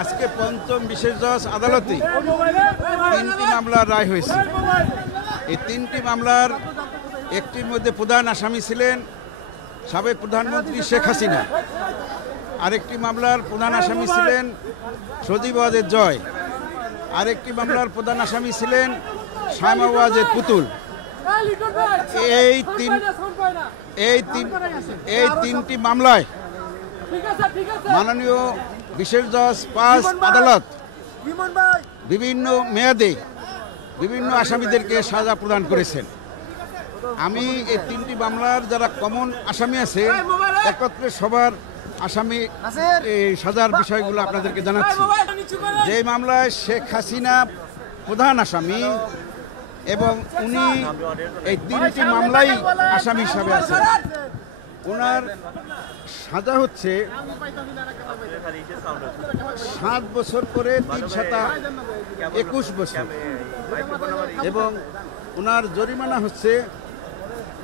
আজকে পঞ্চম বিশেষ জজ আদালতে 3টি মামলার রায় হয়েছে। এই 3টি মামলার একটির মধ্যে প্রধান আসামি ছিলেন সাবেক প্রধানমন্ত্রী শেখ হাসিনা, আরেকটি মামলার প্রধান আসামি ছিলেন সজীব ওয়াজেদ জয়, আরেকটি মামলার প্রধান আসামি ছিলেন শামা ওয়াজেদ পুতুল। এই তিনটি মামলায় মাননীয় বিশেষ জজ 5 আদালত বিভিন্ন মেয়াদে বিভিন্ন আসামিদেরকে সাজা প্রদান করেছেন। আমি এই 3টি মামলার যারা কমন আসামি আছে একত্রে সবার আসামি এই সাজার বিষয়গুলো আপনাদেরকে জানাচ্ছি। যে মামলায় শেখ হাসিনা প্রধান আসামি এবং উনি এই 3টি মামলাই আসামি হিসাবে আছেন, ওনার সাজা হচ্ছে 7 বছর করে 3 7 21 বছর এবং ওনার জরিমানা হচ্ছে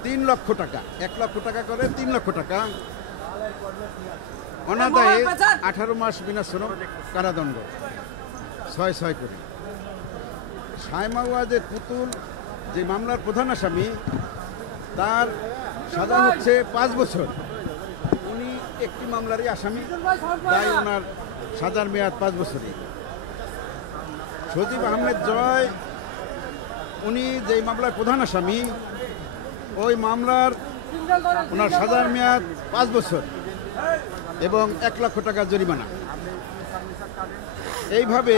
3 লক্ষ টাকা, 1 লক্ষ টাকা করে 3 লক্ষ টাকা, অনাদায়ে 18 মাস বিনা শ্রম কারাদণ্ড 6 করে। শামা ওয়াজেদ পুতুল যে মামলার প্রধান আসামি তার সাজা হচ্ছে 5 বছর, উনি একটি মামলারই আসামি, তাই ওনার সাজার মেয়াদ 5 বছরই। সজীব আহমেদ জয় উনি যে মামলার প্রধান আসামি ওই মামলার ওনার সাজার মেয়াদ 5 বছর এবং 1 লক্ষ টাকা জরিমানা। এইভাবে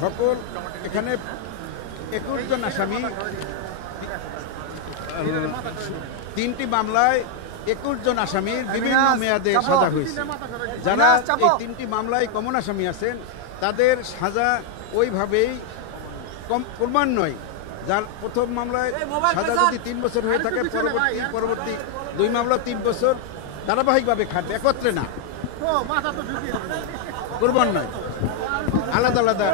সকল এখানে 21 জন আসামি, 3টি মামলায় 21 জন আসামির বিভিন্ন মেয়াদে সাজা হয়েছে। যারা এই 3টি মামলায় কমন আসামি আছেন তাদের সাজা ওইভাবেই ক্রমান্বয়ে, যার প্রথম মামলায় সাজা যদি 3 বছর হয়ে থাকে পরবর্তী 2 মামলা 3 বছর ধারাবাহিকভাবে খাটবে, একত্রে না, ক্রমান্বয়ে আলাদা আলাদা।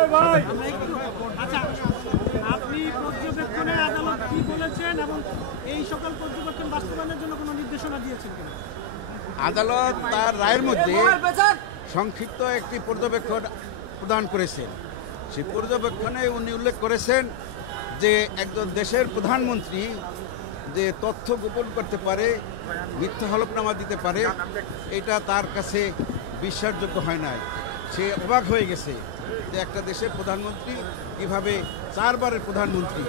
আপনি পর্যবেক্ষণে আদালত কি বলেছেন এবং এই সকল পর্যবেক্ষণ বাস্তবায়নের জন্য কোনো নির্দেশনা দিয়েছেন কিনা? আদালত তার রায়ের মধ্যে সংক্ষিপ্ত একটি পর্যবেক্ষণ প্রদান করেছেন। সেই পর্যবেক্ষণে উনি উল্লেখ করেছেন যে একজন দেশের প্রধানমন্ত্রী যে তথ্য গোপন করতে পারে, মিথ্যা হলফনামা দিতে পারে, এটা তার কাছে বিশ্বাসযোগ্য হয় নাই। সে অবাক হয়ে গেছে যে একটা দেশের প্রধানমন্ত্রী কিভাবে 4 বারের প্রধানমন্ত্রী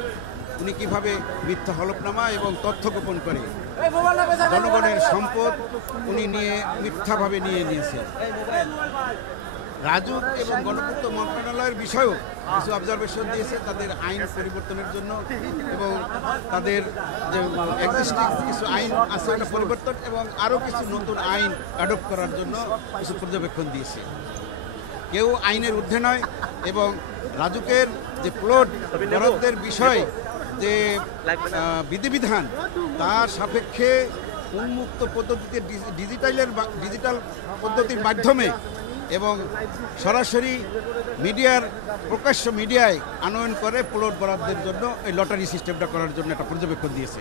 উনি কিভাবে মিথ্যা হলফনামা এবং তথ্য গোপন করে জনগণের সম্পদ উনি মিথ্যাভাবে নিয়েছেন। রাজুক এবং গণপূর্ত মন্ত্রণালয়ের বিষয়েও কিছু অবজারভেশন দিয়েছে তাদের আইন পরিবর্তনের জন্য এবং তাদের যে এক্সিস্টিং কিছু আইন আছে ওটা পরিবর্তন এবং আরও কিছু নতুন আইন অ্যাডপ্ট করার জন্য কিছু পর্যবেক্ষণ দিয়েছে। কেউ আইনের ঊর্ধ্বে নয় এবং রাজুকের যে প্লট বরাদ্দের বিষয় যে বিধিবিধান তার সাপেক্ষে উন্মুক্ত পদ্ধতিতে ডিজিটাল পদ্ধতির মাধ্যমে এবং সরাসরি প্রকাশ্য মিডিয়ায় আনয়ন করে প্লট বরাদ্দের জন্য এই লটারি সিস্টেমটা করার জন্য একটা পর্যবেক্ষণ দিয়েছে।